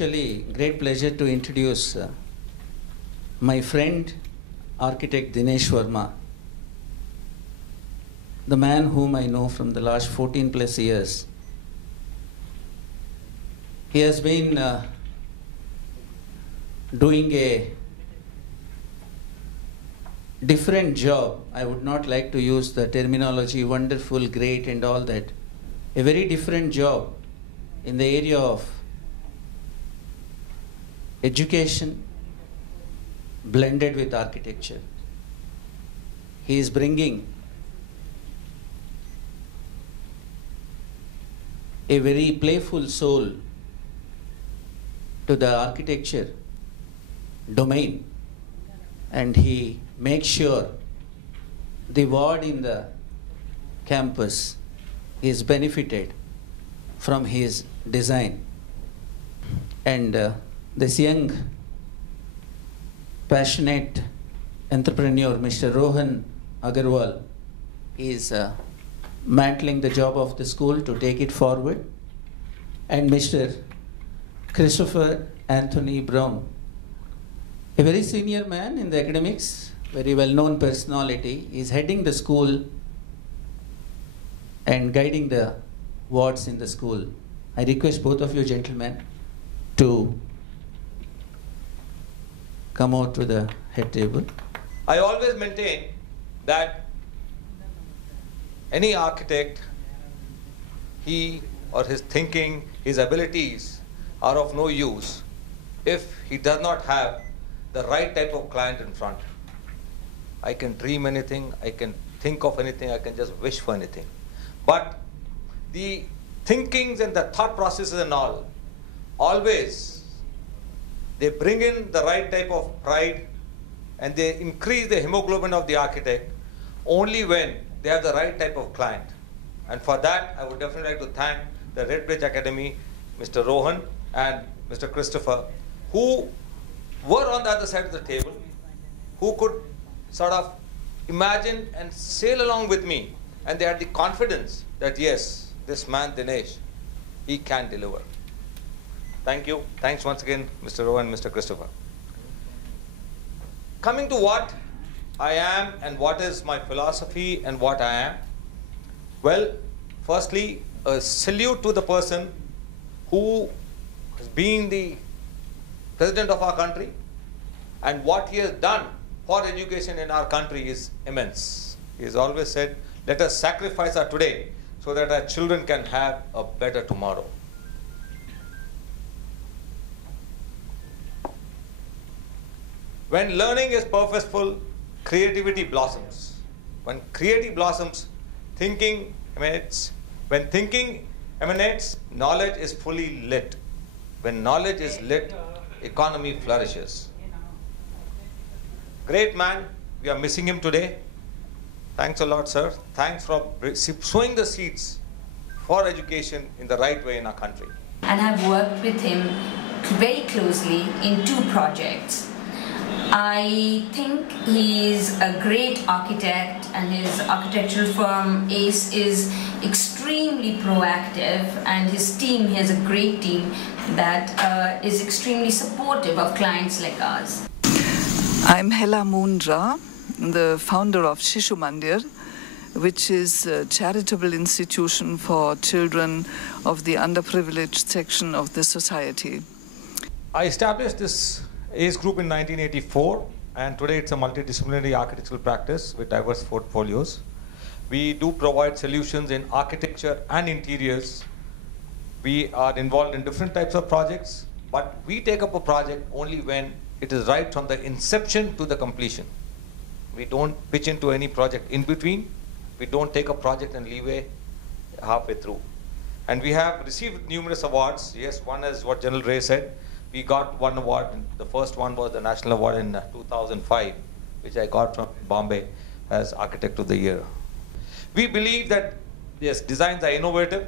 actually great pleasure to introduce my friend, architect Dinesh Verma, the man whom I know from the last 14 plus years. He has been doing a different job. I would not like to use the terminology wonderful, great and all that. A very different job in the area of education blended with architecture. He is bringing a very playful soul to the architecture domain, and he makes sure the ward in the campus is benefited from his design. And this young, passionate entrepreneur, Mr. Rohan Agarwal, is mantling the job of the school to take it forward. And Mr. Christopher Anthony Brown, a very senior man in the academics, very well-known personality, is heading the school and guiding the wards in the school. I request both of you gentlemen to come out to the head table. I always maintain that any architect, he or his thinking, his abilities are of no use if he does not have the right type of client in front. I can dream anything, I can think of anything, I can just wish for anything. But the thinkings and the thought processes and all, always they bring in the right type of pride and they increase the hemoglobin of the architect only when they have the right type of client. And for that, I would definitely like to thank the Red Bridge Academy, Mr. Rohan and Mr. Christopher, who were on the other side of the table, who could sort of imagine and sail along with me, and they had the confidence that yes, this man Dinesh, he can deliver. Thank you. Thanks once again, Mr. Rohan and Mr. Christopher. Coming to what I am and what is my philosophy and what I am. Well, firstly, a salute to the person who has been the president of our country, and what he has done for education in our country is immense. He has always said, let us sacrifice our today so that our children can have a better tomorrow. When learning is purposeful, creativity blossoms. When creativity blossoms, thinking emanates. When thinking emanates, knowledge is fully lit. When knowledge is lit, economy flourishes. Great man, we are missing him today. Thanks a lot, sir. Thanks for sowing the seeds for education in the right way in our country. And have worked with him very closely in 2 projects. I think he's a great architect, and his architectural firm ACE is extremely proactive, and his team, he has a great team that is extremely supportive of clients like ours. I'm Hela Moonra, the founder of Shishu Mandir, which is a charitable institution for children of the underprivileged section of the society. I established this ACE group in 1984, and today it's a multidisciplinary architectural practice with diverse portfolios. We do provide solutions in architecture and interiors. We are involved in different types of projects, but we take up a project only when it is right from the inception to the completion. We don't pitch into any project in between. We don't take a project and leave it halfway through. And we have received numerous awards. Yes, one is what General Ray said. We got one award. The first one was the National Award in 2005, which I got from Bombay as Architect of the Year. We believe that, yes, designs are innovative.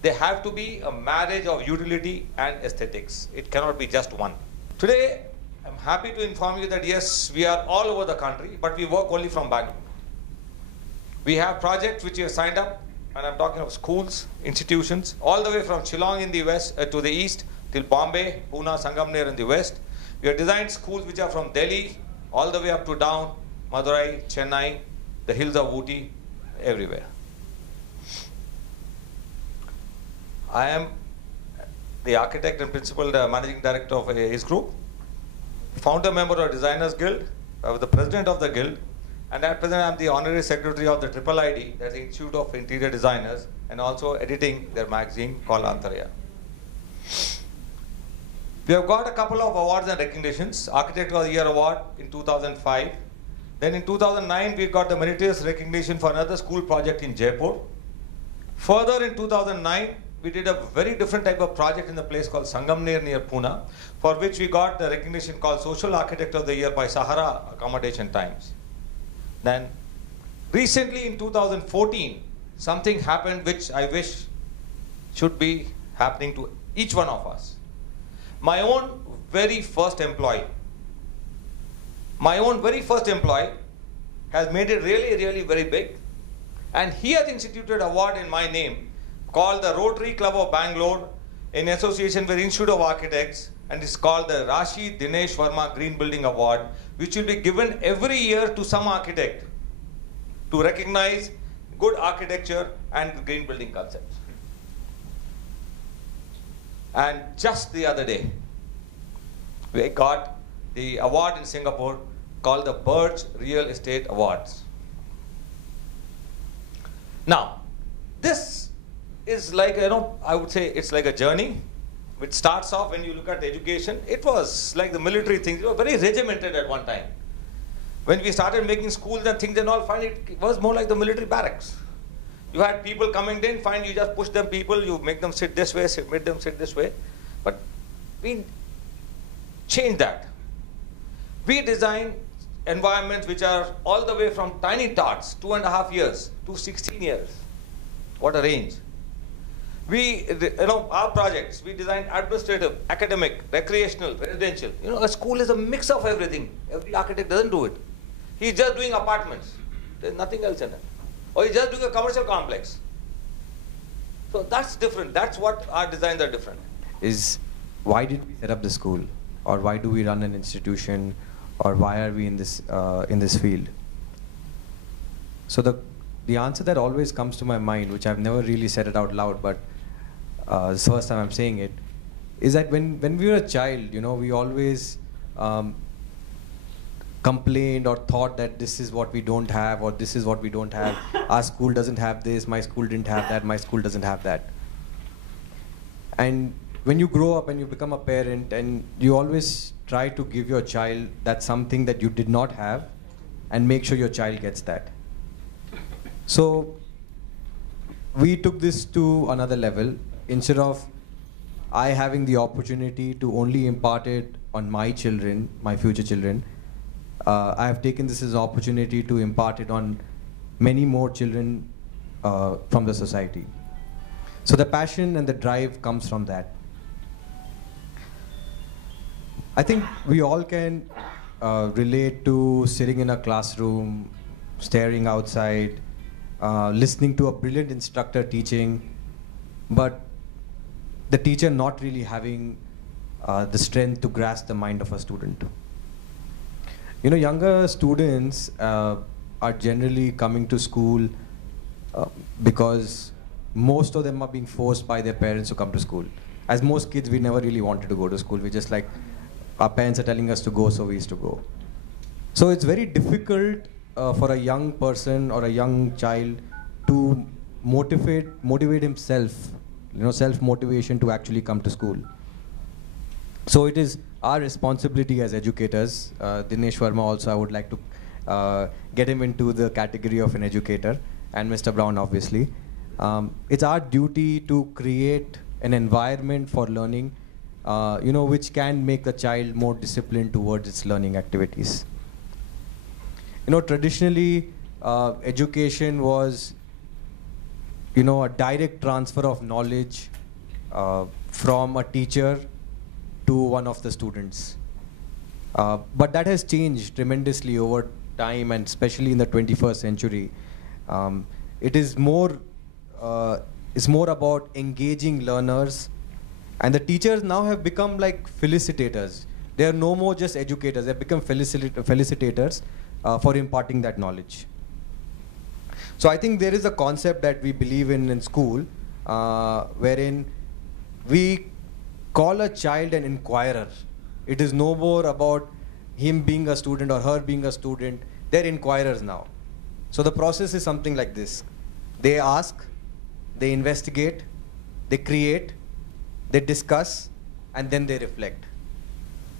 They have to be a marriage of utility and aesthetics. It cannot be just one. Today, I'm happy to inform you that yes, we are all over the country, but we work only from Bangalore. We have projects which we have signed up, and I'm talking of schools, institutions, all the way from Shillong in the west to the east, till Bombay, Pune, Sangamner in the west. We have designed schools which are from Delhi all the way up to down Madurai, Chennai, the hills of Ooty, everywhere. I am the architect and principal managing director of ACE Group, founder member of Designers Guild, I was the president of the guild, and at present I am the honorary secretary of the IIID, that's the Institute of Interior Designers, and also editing their magazine called Antarya. We have got a couple of awards and recognitions. Architect of the Year Award in 2005. Then in 2009 we got the meritorious recognition for another school project in Jaipur. Further in 2009 we did a very different type of project in the place called Sangamner near Pune, for which we got the recognition called Social Architect of the Year by Sahara Accommodation Times. Then recently in 2014 something happened which I wish should be happening to each one of us. My own very first employee has made it really very big, and he has instituted an award in my name called the Rotary Club of Bangalore in association with Institute of Architects, and it's called the Rashi Dinesh Verma Green Building Award, which will be given every year to some architect to recognize good architecture and green building concepts. And just the other day, we got the award in Singapore called the Burj Real Estate Awards. Now, this is like, I would say it's like a journey which starts off when you look at education. It was like the military things. It was very regimented at one time. When we started making schools and things and all, fine, it was more like the military barracks. You had people coming in, fine, you just push them people, you make them sit this way, make them sit this way. But we changed that. We design environments which are all the way from tiny tots, 2.5 years, to 16 years. What a range. We, our projects, we design administrative, academic, recreational, residential. A school is a mix of everything. Every architect doesn't do it. He's just doing apartments. There's nothing else in it. Or he's just doing a commercial complex. So that's different. That's what our designs are different. Is why did we set up the school? Or why do we run an institution? Or why are we in this field? So the answer that always comes to my mind, which I've never really said it out loud, but it's the first time I'm saying it, is that when we were a child, we always complained or thought that this is what we don't have, or this is what we don't have. Our school doesn't have this, my school didn't have that, my school doesn't have that. And when you grow up and you become a parent, and you always try to give your child that something that you did not have, and make sure your child gets that. So we took this to another level. Instead of I having the opportunity to only impart it on my children, my future children, I have taken this as an opportunity to impart it on many more children from the society. So the passion and the drive comes from that. I think we all can relate to sitting in a classroom, staring outside, listening to a brilliant instructor teaching, but the teacher not really having the strength to grasp the mind of a student. Younger students are generally coming to school because most of them are being forced by their parents to come to school. As most kids, we never really wanted to go to school. We just like, our parents are telling us to go, so we used to go. So it's very difficult for a young person or a young child to motivate himself, self-motivation to actually come to school. So it is our responsibility as educators. Dinesh Verma also, I would like to get him into the category of an educator, and Mr. Brown obviously. It's our duty to create an environment for learning, which can make the child more disciplined towards its learning activities. Traditionally, education was, a direct transfer of knowledge from a teacher to one of the students. But that has changed tremendously over time, and especially in the 21st century. It is more about engaging learners And the teachers now have become like felicitators. They are no more just educators, they have become felicitators for imparting that knowledge. So I think there is a concept that we believe in school, wherein we call a child an inquirer. It is no more about him being a student or her being a student. They're inquirers now. So the process is something like this. They ask, they investigate, they create, they discuss, and then they reflect.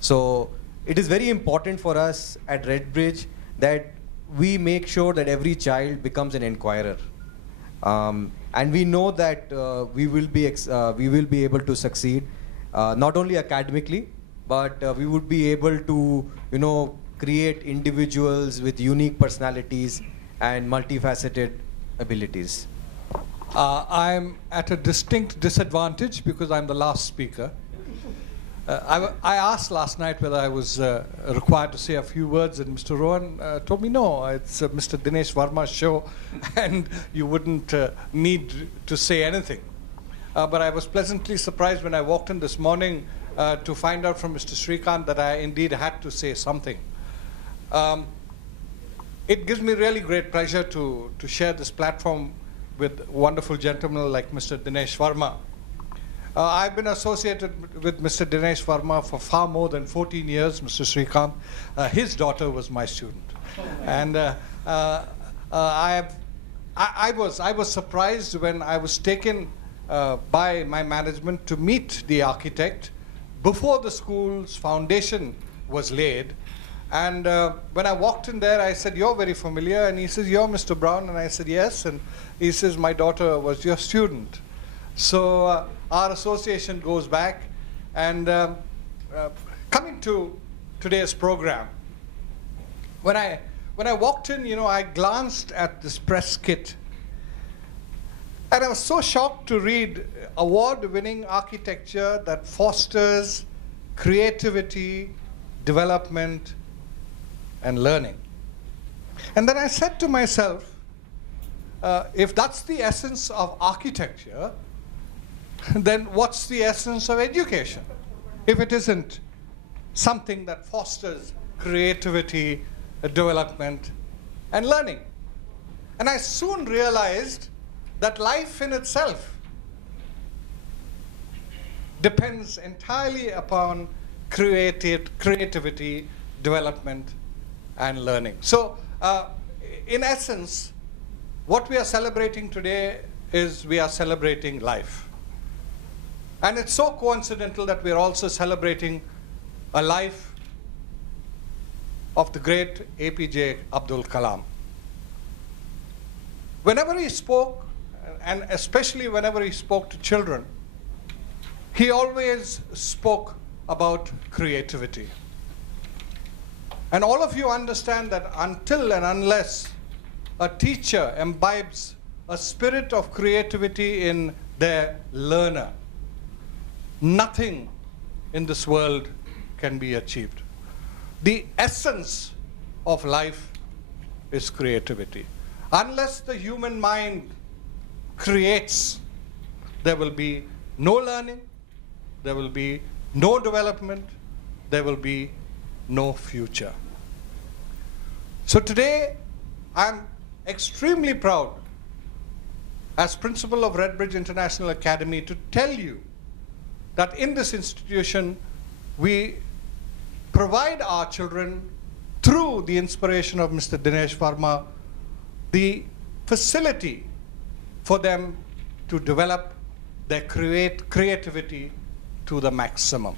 So it is very important for us at Redbridge that we make sure that every child becomes an inquirer. And we know that we will be able to succeed, not only academically, but we would be able to, create individuals with unique personalities and multifaceted abilities. I'm at a distinct disadvantage because I'm the last speaker. I asked last night whether I was required to say a few words, and Mr. Rohan told me no, it's Mr. Dinesh Verma's show and you wouldn't need to say anything. But I was pleasantly surprised when I walked in this morning to find out from Mr. Srikanth that I indeed had to say something. It gives me really great pleasure to share this platform with wonderful gentlemen like Mr. Dinesh Verma. I've been associated with Mr. Dinesh Verma for far more than 14 years, Mr. Srikanth. His daughter was my student. And I was surprised when I was taken by my management to meet the architect before the school's foundation was laid. And when I walked in there, I said, "You're very familiar." And he says, "You're Mr. Brown?" And I said, "Yes." And he says, "My daughter was your student." So our association goes back. And coming to today's program, when I walked in, I glanced at this press kit. And I was so shocked to read award-winning architecture that fosters creativity, development, and learning. And then I said to myself, if that's the essence of architecture, then what's the essence of education? If it isn't something that fosters creativity, development, and learning. And I soon realized that life in itself depends entirely upon creativity, development, and learning. So, in essence, what we are celebrating today is we are celebrating life. And it's so coincidental that we are also celebrating a life of the great APJ Abdul Kalam. Whenever he spoke, and especially whenever he spoke to children, he always spoke about creativity. And all of you understand that until and unless a teacher imbibes a spirit of creativity in their learner, nothing in this world can be achieved. The essence of life is creativity. Unless the human mind creates, there will be no learning, there will be no development, there will be no future. So today, I'm extremely proud as principal of Redbridge International Academy to tell you that in this institution, we provide our children, through the inspiration of Mr. Dinesh Verma, the facility for them to develop their creativity to the maximum.